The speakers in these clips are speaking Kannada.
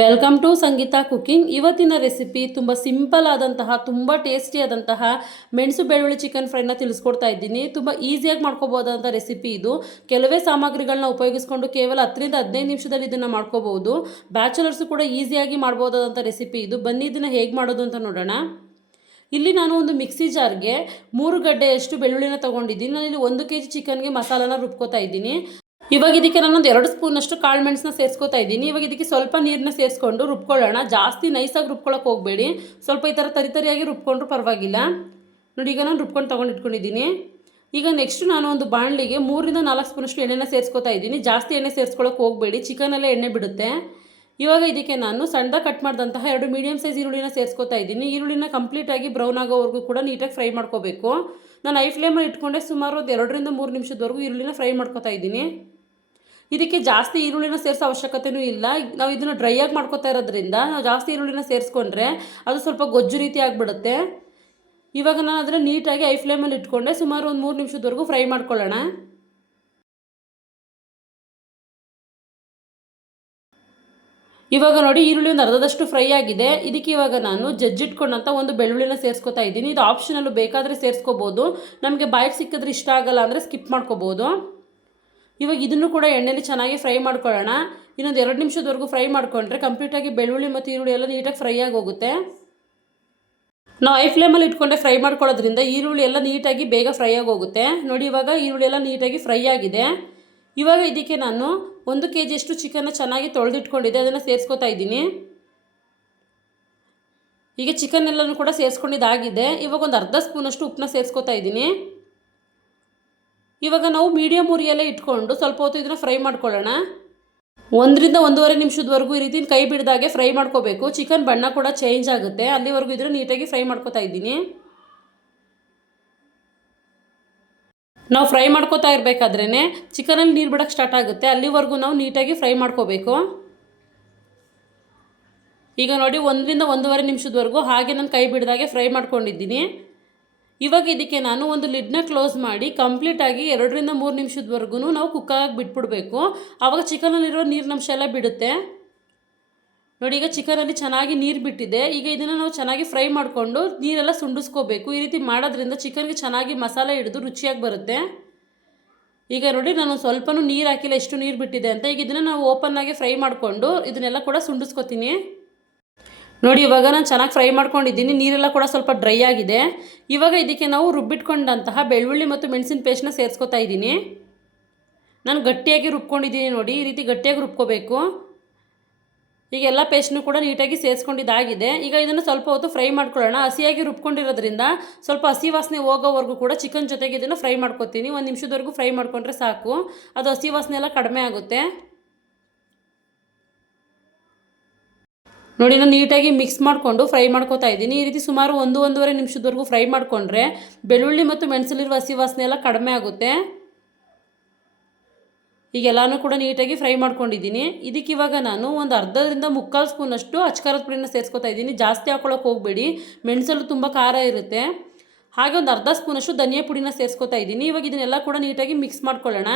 ವೆಲ್ಕಮ್ ಟು ಸಂಗೀತ ಕುಕ್ಕಿಂಗ್ ಇವತ್ತಿನ ರೆಸಿಪಿ ತುಂಬ ಸಿಂಪಲ್ ಆದಂತಹ, ತುಂಬ ಟೇಸ್ಟಿ ಆದಂತಹ ಮೆಣಸು ಬೆಳ್ಳುಳ್ಳಿ ಚಿಕನ್ ಫ್ರೈನ ತಿಳಿಸ್ಕೊಡ್ತಾ ಇದ್ದೀನಿ. ತುಂಬ ಈಸಿಯಾಗಿ ಮಾಡ್ಕೋಬೋದಂಥ ರೆಸಿಪಿ ಇದು. ಕೆಲವೇ ಸಾಮಗ್ರಿಗಳನ್ನ ಉಪಯೋಗಿಸ್ಕೊಂಡು ಕೇವಲ ಹತ್ತರಿಂದ ಹದಿನೈದು ನಿಮಿಷದಲ್ಲಿ ಇದನ್ನು ಮಾಡ್ಕೋಬಹುದು ಬ್ಯಾಚುಲರ್ಸು ಕೂಡ ಈಸಿಯಾಗಿ ಮಾಡ್ಬೋದಾದಂಥ ರೆಸಿಪಿ ಇದು. ಬನ್ನಿ ಇದನ್ನು ಹೇಗೆ ಮಾಡೋದು ಅಂತ ನೋಡೋಣ. ಇಲ್ಲಿ ನಾನು ಒಂದು ಮಿಕ್ಸಿ ಜಾರ್ಗೆ ಮೂರು ಗಡ್ಡೆಯಷ್ಟು ಬೆಳ್ಳುಳ್ಳಿನ ತೊಗೊಂಡಿದ್ದೀನಿ. ಇಲ್ಲಿ ಒಂದು ಕೆ ಜಿ ಚಿಕನ್ಗೆ ಮಸಾಲಾನ ರುಬ್ಕೋತಾ ಇದ್ದೀನಿ. ಇವಾಗ ಇದಕ್ಕೆ ನಾನೊಂದು ಎರಡು ಸ್ಪೂನಷ್ಟು ಕಾಳು ಮೆಣಸನ್ನ ಸೇರಿಸ್ಕೊತಾ ಇದ್ದೀನಿ. ಇವಾಗ ಇದಕ್ಕೆ ಸ್ವಲ್ಪ ನೀರನ್ನ ಸೇರಿಸ್ಕೊಂಡು ರುಬ್ಕೊಳ್ಳೋಣ. ಜಾಸ್ತಿ ನೈಸಾಗಿ ರುಬ್ಕೊಳ್ಳೋಕೆ ಹೋಗಬೇಡಿ. ಸ್ವಲ್ಪ ಈ ಥರ ತರಿತರಿಯಾಗಿ ರುಬ್ಕೊಂಡ್ರು ಪರವಾಗಿಲ್ಲ. ನೋಡಿ, ಈಗ ನಾನು ರುಬ್ಕೊಂಡು ತೊಗೊಂಡು ಇಟ್ಕೊಂಡಿದ್ದೀನಿ. ಈಗ ನೆಕ್ಸ್ಟ್ ನಾನು ಒಂದು ಬಾಣಲಿಗೆ ಮೂರರಿಂದ ನಾಲ್ಕು ಸ್ಪೂನಷ್ಟು ಎಣ್ಣೆನ ಸೇರಿಸ್ಕೊತಾ ಇದ್ದೀನಿ. ಜಾಸ್ತಿ ಎಣ್ಣೆ ಸೇರಿಸ್ಕೊಳ್ಳೋಕೆ ಹೋಗಬೇಡಿ. ಚಿಕನಲ್ಲೇ ಎಣ್ಣೆ ಬಿಡುತ್ತೆ. ಇವಾಗ ಇದಕ್ಕೆ ನಾನು ಸಣ್ಣದಾಗಿ ಕಟ್ ಮಾಡಿದಂತಹ ಎರಡು ಮೀಡಿಯಮ್ ಸೈಜ್ ಈರುಳ್ಳಿನ ಸೇರಿಸ್ಕೊತಾ ಇದ್ದೀನಿ. ಈರುಳ್ಳಿನ ಕಂಪ್ಲೀಟಾಗಿ ಬ್ರೌನ್ ಆಗೋವರೆಗೂ ಕೂಡ ನೀಟಾಗಿ ಫ್ರೈ ಮಾಡ್ಕೋಬೇಕು. ನಾನು ಐ ಫ್ಲೇಮಲ್ಲಿ ಇಟ್ಕೊಂಡೆ ಸುಮಾರು ಒಂದು ಎರಡರಿಂದ ಮೂರು ನಿಮಿಷದವರೆಗೂ ಈರುಳ್ಳಿನ ಫ್ರೈ ಮಾಡ್ಕೊತಾ ಇದ್ದೀನಿ. ಇದಕ್ಕೆ ಜಾಸ್ತಿ ಈರುಳ್ಳಿನ ಸೇರಿಸೋ ಅವಶ್ಯಕತೆಯೂ ಇಲ್ಲ. ನಾವು ಇದನ್ನು ಡ್ರೈ ಆಗಿ ಮಾಡ್ಕೊತಾ ಇರೋದ್ರಿಂದ ನಾವು ಜಾಸ್ತಿ ಈರುಳ್ಳಿನ ಸೇರಿಸ್ಕೊಂಡ್ರೆ ಅದು ಸ್ವಲ್ಪ ಗೊಜ್ಜು ರೀತಿ ಆಗಿಬಿಡುತ್ತೆ. ಇವಾಗ ನಾನು ಅದನ್ನು ನೀಟಾಗಿ ಐ ಫ್ಲೇಮಲ್ಲಿ ಇಟ್ಕೊಂಡೆ. ಸುಮಾರು ಒಂದು ಮೂರು ನಿಮಿಷದವರೆಗೂ ಫ್ರೈ ಮಾಡ್ಕೊಳ್ಳೋಣ. ಇವಾಗ ನೋಡಿ ಈರುಳ್ಳಿ ಒಂದು ಅರ್ಧದಷ್ಟು ಫ್ರೈ ಆಗಿದೆ. ಇದಕ್ಕೆ ಇವಾಗ ನಾನು ಜಜ್ಜಿಟ್ಕೊಂಡಂಥ ಒಂದು ಬೆಳ್ಳುಳ್ಳಿನ ಸೇರಿಸ್ಕೊತಾ ಇದ್ದೀನಿ. ಇದು ಆಪ್ಷನಲ್ಲೂ ಬೇಕಾದರೆ ಸೇರಿಸ್ಕೋಬೋದು. ನಮಗೆ ಬಾಯಿಗೆ ಸಿಕ್ಕಿದ್ರೆ ಇಷ್ಟ ಆಗಲ್ಲ ಅಂದರೆ ಸ್ಕಿಪ್ ಮಾಡ್ಕೋಬೋದು. ಇವಾಗ ಇದನ್ನು ಕೂಡ ಎಣ್ಣೆಲಿ ಚೆನ್ನಾಗಿ ಫ್ರೈ ಮಾಡ್ಕೊಳ್ಳೋಣ. ಇನ್ನೊಂದು ಎರಡು ನಿಮಿಷದವರೆಗೂ ಫ್ರೈ ಮಾಡಿಕೊಂಡ್ರೆ ಕಂಪ್ಲೀಟಾಗಿ ಬೆಳ್ಳುಳ್ಳಿ ಮತ್ತು ಈರುಳ್ಳಿ ಎಲ್ಲ ನೀಟಾಗಿ ಫ್ರೈ ಆಗೋಗುತ್ತೆ. ಹೋಗುತ್ತೆ ನಾವು ಐ ಫ್ಲೇಮಲ್ಲಿ ಇಟ್ಕೊಂಡೆ ಫ್ರೈ ಮಾಡ್ಕೊಳ್ಳೋದ್ರಿಂದ ಈರುಳ್ಳಿ ಎಲ್ಲ ನೀಟಾಗಿ ಬೇಗ ಫ್ರೈ ಆಗೋಗುತ್ತೆ. ನೋಡಿ ಇವಾಗ ಈರುಳ್ಳಿ ಎಲ್ಲ ನೀಟಾಗಿ ಫ್ರೈ ಆಗಿದೆ. ಇವಾಗ ಇದಕ್ಕೆ ನಾನು ಒಂದು ಕೆ ಜಿಯಷ್ಟು ಚಿಕನ್ನ ಚೆನ್ನಾಗಿ ತೊಳೆದಿಟ್ಕೊಂಡಿದ್ದೆ, ಅದನ್ನು ಸೇರಿಸ್ಕೊತಾ ಇದ್ದೀನಿ. ಈಗ ಚಿಕನ್ ಎಲ್ಲನೂ ಕೂಡ ಸೇರಿಸ್ಕೊಂಡಿದ್ದಾಗಿದೆ. ಇವಾಗ ಒಂದು ಅರ್ಧ ಸ್ಪೂನಷ್ಟು ಉಪ್ಪನ್ನ ಸೇರಿಸ್ಕೊತಾ ಇದ್ದೀನಿ. ಇವಾಗ ನಾವು ಮೀಡಿಯಮ್ ಉರಿಯಲ್ಲೇ ಇಟ್ಕೊಂಡು ಸ್ವಲ್ಪ ಹೊತ್ತು ಇದನ್ನು ಫ್ರೈ ಮಾಡ್ಕೊಳ್ಳೋಣ. ಒಂದರಿಂದ ಒಂದೂವರೆ ನಿಮಿಷದವರೆಗೂ ಈ ರೀತಿ ಕೈ ಬಿಡ್ದಾಗೆ ಫ್ರೈ ಮಾಡ್ಕೋಬೇಕು. ಚಿಕನ್ ಬಣ್ಣ ಕೂಡ ಚೇಂಜ್ ಆಗುತ್ತೆ. ಅಲ್ಲಿವರೆಗೂ ಇದನ್ನು ನೀಟಾಗಿ ಫ್ರೈ ಮಾಡ್ಕೋತಾ ಇದ್ದೀನಿ. ನಾವು ಫ್ರೈ ಮಾಡ್ಕೋತಾ ಇರಬೇಕಾದ್ರೇ ಚಿಕನಲ್ಲಿ ನೀರು ಬಿಡೋಕ್ಕೆ ಸ್ಟಾರ್ಟ್ ಆಗುತ್ತೆ. ಅಲ್ಲಿವರೆಗೂ ನಾವು ನೀಟಾಗಿ ಫ್ರೈ ಮಾಡ್ಕೋಬೇಕು. ಈಗ ನೋಡಿ ಒಂದರಿಂದ ಒಂದೂವರೆ ನಿಮಿಷದವರೆಗೂ ಹಾಗೆ ನಾನು ಕೈ ಬಿಡ್ದಾಗೆ ಫ್ರೈ ಮಾಡ್ಕೊಂಡಿದ್ದೀನಿ. ಇವಾಗ ಇದಕ್ಕೆ ನಾನು ಒಂದು ಲಿಡ್ನ ಕ್ಲೋಸ್ ಮಾಡಿ ಕಂಪ್ಲೀಟಾಗಿ ಎರಡರಿಂದ ಮೂರು ನಿಮಿಷದವರೆಗೂ ನಾವು ಕುಕ್ಕಾಗಿ ಬಿಟ್ಬಿಡಬೇಕು. ಆವಾಗ ಚಿಕನಲ್ಲಿರೋ ನೀರಿನಂಶ ಎಲ್ಲ ಬಿಡುತ್ತೆ. ನೋಡಿ, ಈಗ ಚಿಕನಲ್ಲಿ ಚೆನ್ನಾಗಿ ನೀರು ಬಿಟ್ಟಿದೆ. ಈಗ ಇದನ್ನು ನಾವು ಚೆನ್ನಾಗಿ ಫ್ರೈ ಮಾಡಿಕೊಂಡು ನೀರೆಲ್ಲ ಸುಂಡಿಸ್ಕೋಬೇಕು ಈ ರೀತಿ ಮಾಡೋದ್ರಿಂದ ಚಿಕನ್ಗೆ ಚೆನ್ನಾಗಿ ಮಸಾಲೆ ಹಿಡಿದು ರುಚಿಯಾಗಿ ಬರುತ್ತೆ. ಈಗ ನೋಡಿ, ನಾನು ಸ್ವಲ್ಪನೂ ನೀರು ಹಾಕಿಲ್ಲ ಎಷ್ಟು ನೀರು ಬಿಟ್ಟಿದೆ ಅಂತ. ಈಗ ಇದನ್ನು ನಾವು ಓಪನ್ನಾಗಿ ಫ್ರೈ ಮಾಡಿಕೊಂಡು ಇದನ್ನೆಲ್ಲ ಕೂಡ ಸುಂಡಿಸ್ಕೊತೀನಿ ನೋಡಿ, ಇವಾಗ ನಾನು ಚೆನ್ನಾಗಿ ಫ್ರೈ ಮಾಡ್ಕೊಂಡಿದ್ದೀನಿ. ನೀರೆಲ್ಲ ಕೂಡ ಸ್ವಲ್ಪ ಡ್ರೈ ಆಗಿದೆ. ಇವಾಗ ಇದಕ್ಕೆ ನಾವು ರುಬ್ಬಿಟ್ಕೊಂಡಂತಹ ಬೆಳ್ಳುಳ್ಳಿ ಮತ್ತು ಮೆಣಸಿನ ಪೇಸ್ಟ್ನ ಸೇರಿಸ್ಕೊತಾ ಇದ್ದೀನಿ. ನಾನು ಗಟ್ಟಿಯಾಗಿ ರುಬ್ಕೊಂಡಿದ್ದೀನಿ ನೋಡಿ, ಈ ರೀತಿ ಗಟ್ಟಿಯಾಗಿ ರುಬ್ಕೋಬೇಕು. ಈಗ ಎಲ್ಲ ಪೇಸ್ಟ್ನು ಕೂಡ ನೀಟಾಗಿ ಸೇರಿಸ್ಕೊಂಡಿದ್ದಾಗಿದೆ. ಈಗ ಇದನ್ನು ಸ್ವಲ್ಪ ಹೊತ್ತು ಫ್ರೈ ಮಾಡ್ಕೊಳ್ಳೋಣ. ಹಸಿಯಾಗಿ ರುಬ್ಕೊಂಡಿರೋದ್ರಿಂದ ಸ್ವಲ್ಪ ಹಸಿ ವಾಸನೆ ಹೋಗೋವರೆಗೂ ಕೂಡ ಚಿಕನ್ ಜೊತೆಗೆ ಇದನ್ನು ಫ್ರೈ ಮಾಡ್ಕೊತೀನಿ. ಒಂದು ನಿಮಿಷದವರೆಗೂ ಫ್ರೈ ಮಾಡಿಕೊಂಡ್ರೆ ಸಾಕು. ಅದು ಹಸಿ ವಾಸನೆ ಎಲ್ಲ ಕಡಿಮೆ ಆಗುತ್ತೆ. ನೋಡಿ, ನಾನು ನೀಟಾಗಿ ಮಿಕ್ಸ್ ಮಾಡಿಕೊಂಡು ಫ್ರೈ ಮಾಡ್ಕೋತಾ ಇದ್ದೀನಿ. ಈ ರೀತಿ ಸುಮಾರು ಒಂದು, ಒಂದೂವರೆ ನಿಮಿಷದವರೆಗೂ ಫ್ರೈ ಮಾಡಿಕೊಂಡ್ರೆ ಬೆಳ್ಳುಳ್ಳಿ ಮತ್ತು ಮೆಣಸಲ್ಲಿರುವ ಹಸಿ ವಾಸನೆ ಎಲ್ಲ ಕಡಿಮೆ ಆಗುತ್ತೆ. ಈಗ ಎಲ್ಲನೂ ಕೂಡ ನೀಟಾಗಿ ಫ್ರೈ ಮಾಡ್ಕೊಂಡಿದ್ದೀನಿ. ಇದಕ್ಕೆ ಇವಾಗ ನಾನು ಒಂದು ಅರ್ಧದಿಂದ ಮುಕ್ಕಾಲು ಸ್ಪೂನಷ್ಟು ಅಚ್ಕಾರದ ಪುಡಿನ ಸೇರಿಸ್ಕೊತಾ ಇದ್ದೀನಿ. ಜಾಸ್ತಿ ಹಾಕೊಳ್ಳೋಕೆ ಹೋಗಬೇಡಿ. ಮೆಣಸಲ್ಲೂ ತುಂಬ ಖಾರ ಇರುತ್ತೆ. ಹಾಗೆ ಒಂದು ಅರ್ಧ ಸ್ಪೂನಷ್ಟು ಧನಿಯಾ ಪುಡಿನ ಸೇರಿಸ್ಕೊತಾ ಇದ್ದೀನಿ. ಇವಾಗ ಇದನ್ನೆಲ್ಲ ಕೂಡ ನೀಟಾಗಿ ಮಿಕ್ಸ್ ಮಾಡ್ಕೊಳ್ಳೋಣ.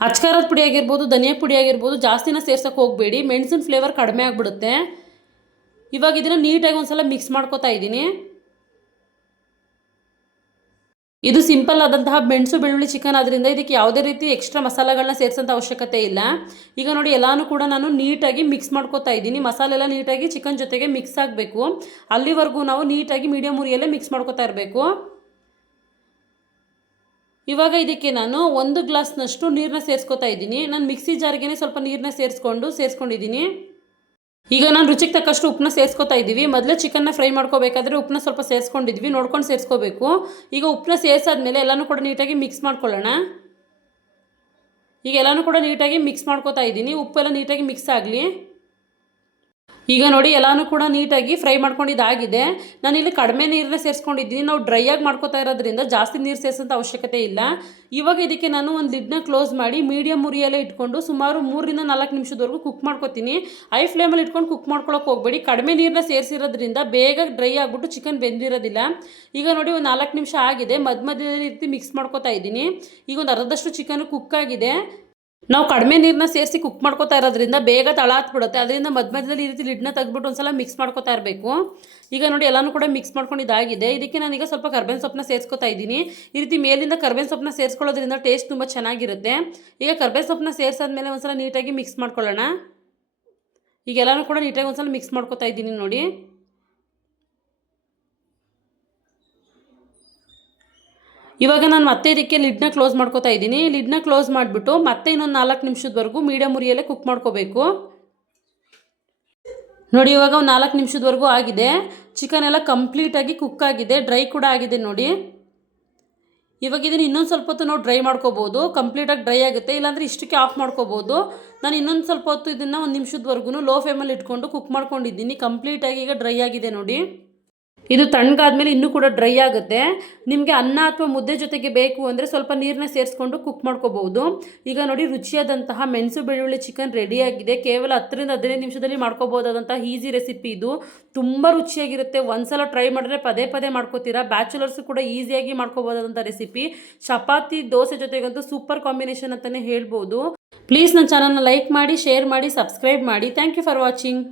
ಅಚ್ಕಾರದ ಪುಡಿ ಆಗಿರ್ಬೋದು, ಧನಿಯಾ ಪುಡಿ ಆಗಿರ್ಬೋದು, ಜಾಸ್ತಿನ ಸೇರ್ಸೋಕೆ ಹೋಗಬೇಡಿ. ಮೆಣಸಿನ ಫ್ಲೇವರ್ ಕಡಿಮೆ ಆಗಿಬಿಡುತ್ತೆ. ಇವಾಗ ಇದನ್ನು ನೀಟಾಗಿ ಒಂದ್ಸಲ ಮಿಕ್ಸ್ ಮಾಡ್ಕೋತಾ ಇದ್ದೀನಿ. ಇದು ಸಿಂಪಲ್ ಆದಂತಹ ಮೆಣಸು ಬೆಳ್ಳುಳ್ಳಿ ಚಿಕನ್ ಆದ್ದರಿಂದ ಇದಕ್ಕೆ ಯಾವುದೇ ರೀತಿ ಎಕ್ಸ್ಟ್ರಾ ಮಸಾಲೆಗಳನ್ನ ಸೇರಿಸೋಂಥ ಅವಶ್ಯಕತೆ ಇಲ್ಲ. ಈಗ ನೋಡಿ ಎಲ್ಲಾನು ಕೂಡ ನಾನು ನೀಟಾಗಿ ಮಿಕ್ಸ್ ಮಾಡ್ಕೋತಾ ಇದ್ದೀನಿ. ಮಸಾಲೆ ಎಲ್ಲ ನೀಟಾಗಿ ಚಿಕನ್ ಜೊತೆಗೆ ಮಿಕ್ಸ್ ಆಗಬೇಕು. ಅಲ್ಲಿವರೆಗೂ ನಾವು ನೀಟಾಗಿ ಮೀಡಿಯಮ್ ಉರಿಯಲ್ಲೇ ಮಿಕ್ಸ್ ಮಾಡ್ಕೋತಾ ಇರಬೇಕು. ಇವಾಗ ಇದಕ್ಕೆ ನಾನು ಒಂದು ಗ್ಲಾಸ್ನಷ್ಟು ನೀರನ್ನ ಸೇರಿಸ್ಕೋತಾ ಇದ್ದೀನಿ. ನಾನು ಮಿಕ್ಸಿ ಜಾರ್ಗೆ ಸ್ವಲ್ಪ ನೀರನ್ನ ಸೇರಿಸ್ಕೊಂಡು, ಸೇರಿಸ್ಕೊಂಡಿದ್ದೀನಿ. ಈಗ ನಾನು ರುಚಿಗೆ ತಕ್ಕಷ್ಟು ಉಪ್ಪನ್ನ ಸೇರಿಸ್ಕೊತಾ ಇದ್ದೀವಿ. ಮೊದಲೇ ಚಿಕನ್ನ ಫ್ರೈ ಮಾಡ್ಕೋಬೇಕಾದ್ರೆ ಉಪ್ಪನ್ನ ಸ್ವಲ್ಪ ಸೇರಿಸ್ಕೊಂಡಿದ್ವಿ, ನೋಡ್ಕೊಂಡು ಸೇರಿಸ್ಕೋಬೇಕು. ಈಗ ಉಪ್ಪನ್ನ ಸೇರಿಸಾದ್ಮೇಲೆ ಎಲ್ಲನೂ ಕೂಡ ನೀಟಾಗಿ ಮಿಕ್ಸ್ ಮಾಡ್ಕೊಳ್ಳೋಣ. ಈಗ ಎಲ್ಲನೂ ಕೂಡ ನೀಟಾಗಿ ಮಿಕ್ಸ್ ಮಾಡ್ಕೋತಾ ಇದ್ದೀನಿ. ಉಪ್ಪೆಲ್ಲ ನೀಟಾಗಿ ಮಿಕ್ಸ್ ಆಗಲಿ. ಈಗ ನೋಡಿ ಎಲ್ಲನೂ ಕೂಡ ನೀಟಾಗಿ ಫ್ರೈ ಮಾಡ್ಕೊಂಡಿದ್ದಾಗಿದೆ ನಾನು ಇಲ್ಲಿ ಕಡಿಮೆ ನೀರನ್ನ ಸೇರಿಸ್ಕೊಂಡಿದ್ದೀನಿ. ನಾವು ಡ್ರೈ ಆಗಿ ಮಾಡ್ಕೋತಾ ಇರೋದ್ರಿಂದ ಜಾಸ್ತಿ ನೀರು ಸೇರಿಸೋಂಥ ಅವಶ್ಯಕತೆ ಇಲ್ಲ. ಇವಾಗ ಇದಕ್ಕೆ ನಾನು ಒಂದು ಲಿಡ್ನ ಕ್ಲೋಸ್ ಮಾಡಿ ಮೀಡಿಯಮ್ ಉರಿಯಲ್ಲೇ ಇಟ್ಕೊಂಡು ಸುಮಾರು ಮೂರರಿಂದ ನಾಲ್ಕು ನಿಮಿಷದವರೆಗೂ ಕುಕ್ ಮಾಡ್ಕೊತೀನಿ. ಐ ಫ್ಲೇಮಲ್ಲಿ ಇಟ್ಕೊಂಡು ಕುಕ್ ಮಾಡ್ಕೊಳಕ್ಕೆ ಹೋಗಬೇಡಿ. ಕಡಿಮೆ ನೀರನ್ನ ಸೇರಿಸಿರೋದ್ರಿಂದ ಬೇಗ ಡ್ರೈ ಆಗಿಬಿಟ್ಟು ಚಿಕನ್ ಬೆಂದಿರೋದಿಲ್ಲ. ಈಗ ನೋಡಿ ಒಂದು ನಾಲ್ಕು ನಿಮಿಷ ಆಗಿದೆ. ಮಧ್ಯ ಮಧ್ಯದಲ್ಲಿ ರೀತಿ ಮಿಕ್ಸ್ ಮಾಡ್ಕೊತಾ ಇದ್ದೀನಿ. ಈಗ ಒಂದು ಅರ್ಧದಷ್ಟು ಚಿಕನ್ ಕುಕ್ ಆಗಿದೆ. ನಾವು ಕಡಿಮೆ ನೀರನ್ನ ಸೇರಿಸಿ ಕುಕ್ ಮಾಡ್ಕೋತಾ ಇರೋದ್ರಿಂದ ಬೇಗ ತಳ ಹತ್ಬಿಡುತ್ತೆ ಅದರಿಂದ ಮಧ್ಯ ಮಧ್ಯದಲ್ಲಿ ಈ ರೀತಿ ಲಿಡ್ನ ತೆಗೆದ್ಬಿಟ್ಟು ಒಂದ್ಸಲ ಮಿಕ್ಸ್ ಮಾಡ್ಕೋತಾ ಇರಬೇಕು. ಈಗ ನೋಡಿ ಎಲ್ಲನೂ ಕೂಡ ಮಿಕ್ಸ್ ಮಾಡ್ಕೊಂಡು ಇದಾಗಿದೆ. ಇದಕ್ಕೆ ನಾನೀಗ ಸ್ವಲ್ಪ ಕರ್ಬೇವಿನ ಸೊಪ್ಪನ್ನ ಸೇರಿಸ್ಕೊತಾ ಇದ್ದೀನಿ. ಈ ರೀತಿ ಮೇಲಿಂದ ಕರ್ಬೇವಿನ ಸೊಪ್ಪನ್ನ ಸೇರಿಸ್ಕೊಳ್ಳೋದ್ರಿಂದ ಟೇಸ್ಟ್ ತುಂಬ ಚೆನ್ನಾಗಿರುತ್ತೆ. ಈಗ ಕರ್ಬೇವಿನ ಸೊಪ್ಪನ್ನ ಸೇರಿಸಾದ್ಮೇಲೆ ಒಂದ್ಸಲ ನೀಟಾಗಿ ಮಿಕ್ಸ್ ಮಾಡ್ಕೊಳ್ಳೋಣ. ಈಗ ಎಲ್ಲನೂ ಕೂಡ ನೀಟಾಗಿ ಒಂದ್ಸಲ ಮಿಕ್ಸ್ ಮಾಡ್ಕೊತಾ ಇದ್ದೀನಿ ನೋಡಿ. ಇವಾಗ ನಾನು ಮತ್ತೆ ಇದಕ್ಕೆ ಲಿಡ್ನ ಕ್ಲೋಸ್ ಮಾಡ್ಕೋತಾ ಇದ್ದೀನಿ. ಲಿಡ್ನ ಕ್ಲೋಸ್ ಮಾಡಿಬಿಟ್ಟು ಮತ್ತೆ ಇನ್ನೊಂದು ನಾಲ್ಕು ನಿಮಿಷದವರೆಗೂ ಮೀಡಿಯಮ್ ಉರಿಯಲ್ಲೇ ಕುಕ್ ಮಾಡ್ಕೋಬೇಕು. ನೋಡಿ, ಇವಾಗ ಒಂದು ನಾಲ್ಕು ನಿಮಿಷದವರೆಗೂ ಆಗಿದೆ. ಚಿಕನ್ ಎಲ್ಲ ಕಂಪ್ಲೀಟಾಗಿ ಕುಕ್ ಆಗಿದೆ. ಡ್ರೈ ಕೂಡ ಆಗಿದೆ ನೋಡಿ. ಇವಾಗ ಇದನ್ನು ಇನ್ನೊಂದು ಸ್ವಲ್ಪ ಹೊತ್ತು ನಾವು ಡ್ರೈ ಮಾಡ್ಕೋಬೋದು. ಕಂಪ್ಲೀಟಾಗಿ ಡ್ರೈ ಆಗುತ್ತೆ. ಇಲ್ಲಾಂದರೆ ಇಷ್ಟಕ್ಕೆ ಆಫ್ ಮಾಡ್ಕೋಬೋದು. ನಾನು ಇನ್ನೊಂದು ಸ್ವಲ್ಪ ಹೊತ್ತು ಇದನ್ನು ಒಂದು ನಿಮಿಷದವರೆಗೂ ಲೋ ಫ್ಲೇಮಲ್ಲಿ ಇಟ್ಕೊಂಡು ಕುಕ್ ಮಾಡ್ಕೊಂಡಿದ್ದೀನಿ. ಕಂಪ್ಲೀಟಾಗಿ ಈಗ ಡ್ರೈ ಆಗಿದೆ ನೋಡಿ. ಇದು ತಣ್ಣಗಾದ್ಮೇಲೆ ಇನ್ನೂ ಕೂಡ ಡ್ರೈ ಆಗುತ್ತೆ. ನಿಮಗೆ ಅನ್ನ ಅಥವಾ ಮುದ್ದೆ ಜೊತೆಗೆ ಬೇಕು ಅಂದರೆ ಸ್ವಲ್ಪ ನೀರನ್ನ ಸೇರಿಸ್ಕೊಂಡು ಕುಕ್ ಮಾಡ್ಕೋಬಹುದು. ಈಗ ನೋಡಿ ರುಚಿಯಾದಂತಹ ಮೆಣಸು ಬೆಳ್ಳುಳ್ಳಿ ಚಿಕನ್ ರೆಡಿಯಾಗಿದೆ ಕೇವಲ ಹತ್ತರಿಂದ ಹದಿನೈದು ನಿಮಿಷದಲ್ಲಿ ಮಾಡ್ಕೋಬಹುದಾದಂತಹ ಈಸಿ ರೆಸಿಪಿ ಇದು. ತುಂಬ ರುಚಿಯಾಗಿರುತ್ತೆ. ಒಂದ್ಸಲ ಟ್ರೈ ಮಾಡಿದ್ರೆ ಪದೇ ಪದೇ ಮಾಡ್ಕೋತೀರಾ. ಬ್ಯಾಚುಲರ್ಸ್ ಕೂಡ ಈಸಿಯಾಗಿ ಮಾಡ್ಕೋಬೋದಾದಂಥ ರೆಸಿಪಿ ಚಪಾತಿ, ದೋಸೆ ಜೊತೆಗಂತೂ ಸೂಪರ್ ಕಾಂಬಿನೇಷನ್ ಅಂತಲೇ ಹೇಳ್ಬೋದು. ಪ್ಲೀಸ್ ನನ್ನ ಚಾನಲ್ನ ಲೈಕ್ ಮಾಡಿ ಶೇರ್ ಮಾಡಿ ಸಬ್ಸ್ಕ್ರೈಬ್ ಮಾಡಿ. Thank you for watching